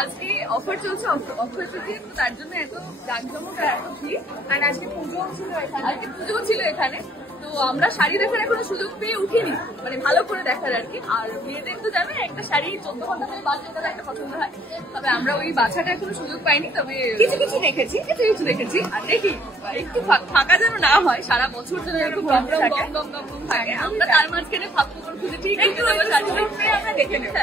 আজকে অফার চলছে, অফার চলছে, তার জন্য এত জাঁকজমক আর এত ভিড়। আর আজকে পুজোও ছিল এখানে, তো আমরা শাড়ি দেখার এখনো সুযোগ পেয়ে উঠিনি, মানে ভালো করে দেখার আর কি। আর মেয়েদের তো জানে একটা শাড়ি 14 ঘন্টা ধরে বাচ্চাদের একটা পছন্দ হয়, তবে আমরা ওই বাছাটা এখনো সুযোগ পাইনি, তবে কিছু কিছু দেখেছি আর দেখি একটু ফাঁকা যেন না হয়, সারা বছর যেন এরকম গম থাকে, আমরা তার মাঝখানে ফাঁকুর খুঁজে ঠিক আমরা দেখে নেব।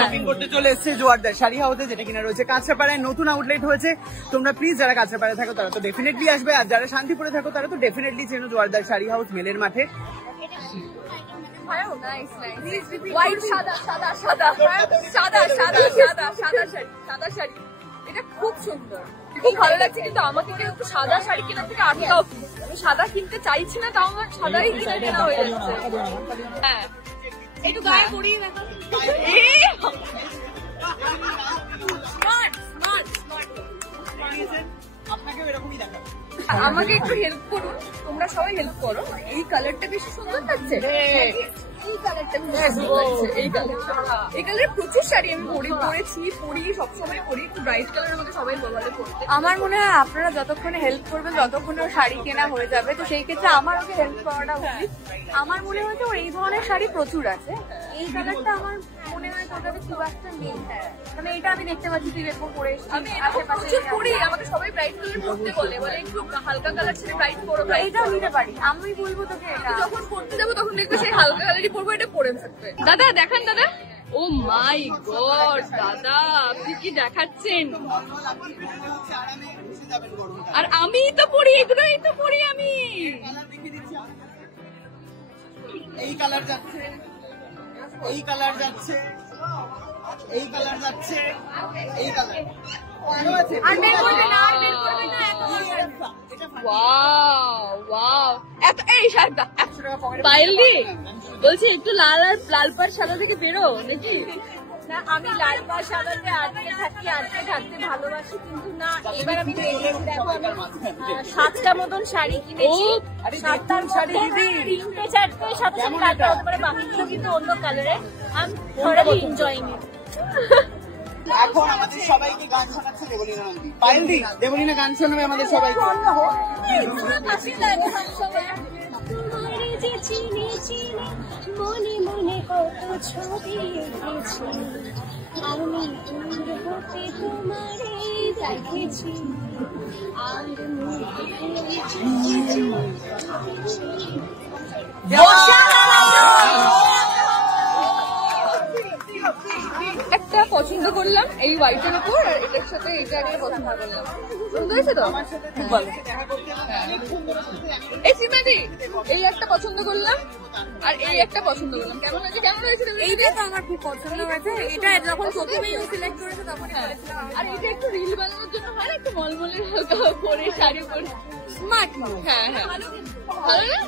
শপিং করতে চলে এসেছে জোয়ারদার শাড়ি হাউসে, যেটা কিনা রয়েছে কাঁচরাপাড়ায়, নতুন আউটলেট হয়েছে। তোমরা প্লিজ যারা কাঁচরাপাড়ায় থাকো তারা তো ডেফিনেটলি আসবে, আর যারা শান্তিপুরে থাকো তারা তো ডেফিনেটলি চেনো জোয়ারদার শাড়ি হাউস মেলের মাঠে। এটা খুব সুন্দর, খুব ভালো লাগছে, কিন্তু আমাকে কেউ একটু সাদা শাড়ি কেনার থেকে আটকাও। আমি সাদা কিনতে চাইছি না, তাও আমার সাদাই কিনে কেনা হয়ে যাচ্ছে। হ্যাঁ, একটু গায়ে পরিয়ে দেখো। আমাকে একটু হেল্প করুন, তোমরা সবাই হেল্প করো। এই কালারটা বেশি সুন্দর লাগছে, এই কালারটা এই কালারের প্রচুর শাড়ি আমি পরি সবসময় পরি, একটু ব্রাইট কালারের মধ্যে সবাই বলে পড়তে। আমার মনে হয় আপনারা যতক্ষণে হেল্প করবেন ততক্ষণে ওর শাড়ি কেনা হয়ে যাবে, তো সেই ক্ষেত্রে আমার ওকে হেল্প করাটা উচিত। আমার মনে হয় ওর এই ধরনের শাড়ি প্রচুর আছে, এই কালারটা আমার মনে হয় তোর কাছে খুব একটা নেই। মানে এটা আমি দেখতে পাচ্ছি তুই এরকম পরে, আমি প্রচুর পরি, আমাকে সবাই ব্রাইট কালার পরতে বলে একটু হালকা কালার ছেড়ে ব্রাইট পরো, এটাও নিতে পারি। আমি বলবো তোকে এটা যখন পরতে যাবো তখন দেখবে সেই হালকা কালারই পরবো, এটা পরে থাকবে। দাদা দেখান, দাদা। ও মাই গড দাদা, আপনি কি দেখাচ্ছেন? আর আমি তো পড়ি, এগুলোই তো পড়ি আমি। এই কালার যাচ্ছে, এই কালার যাচ্ছে, এই কালার যাচ্ছে, এই কালার। বলছি একটু লাল পাড় সাদা থেকে বেরো নাকি? না, আমি লাল পাড় সাদাতে আটকে থাকতে ভালোবাসি, কিন্তু না এবার আমি দেখো 7টা মতন শাড়ি কিনেছি। 7টার শাড়ি 3টে 4টে সাথে সাথে লালটা হতে পারে, বাকিগুলো কিন্তু অন্য কালারে। আমি থোড়ালি এনজয়িং ইট। এখন আমাদের সবাইকে গান শোনাচ্ছে দেবলীনা নন্দী। পায়েলদি, দেবলীনা গান শোনাবে আমাদের সবাইকে। মনে মনে কত ছবি এঁকেছি, আমি হতে তোমারে দেখেছি, আর একটা পছন্দ করলাম এই হোয়াইটের উপর, আর এটার সাথে এটা একটা পছন্দ করলাম। সুন্দর হয়েছে তো, খুব ভালো। এই সীমাদি, এই একটা পছন্দ করলাম আর এই একটা পছন্দ করলাম। কেমন হয়েছে? এইটা তো আমার খুব পছন্দ হয়েছে। এটা যখন প্রথমেই সিলেক্ট করেছে তখন, আর এটা একটু রিল বানানোর জন্য হয় না, একটু মলমলে হালকা পরে শাড়ি পরে স্মার্ট। হ্যাঁ হ্যাঁ, ভালো না?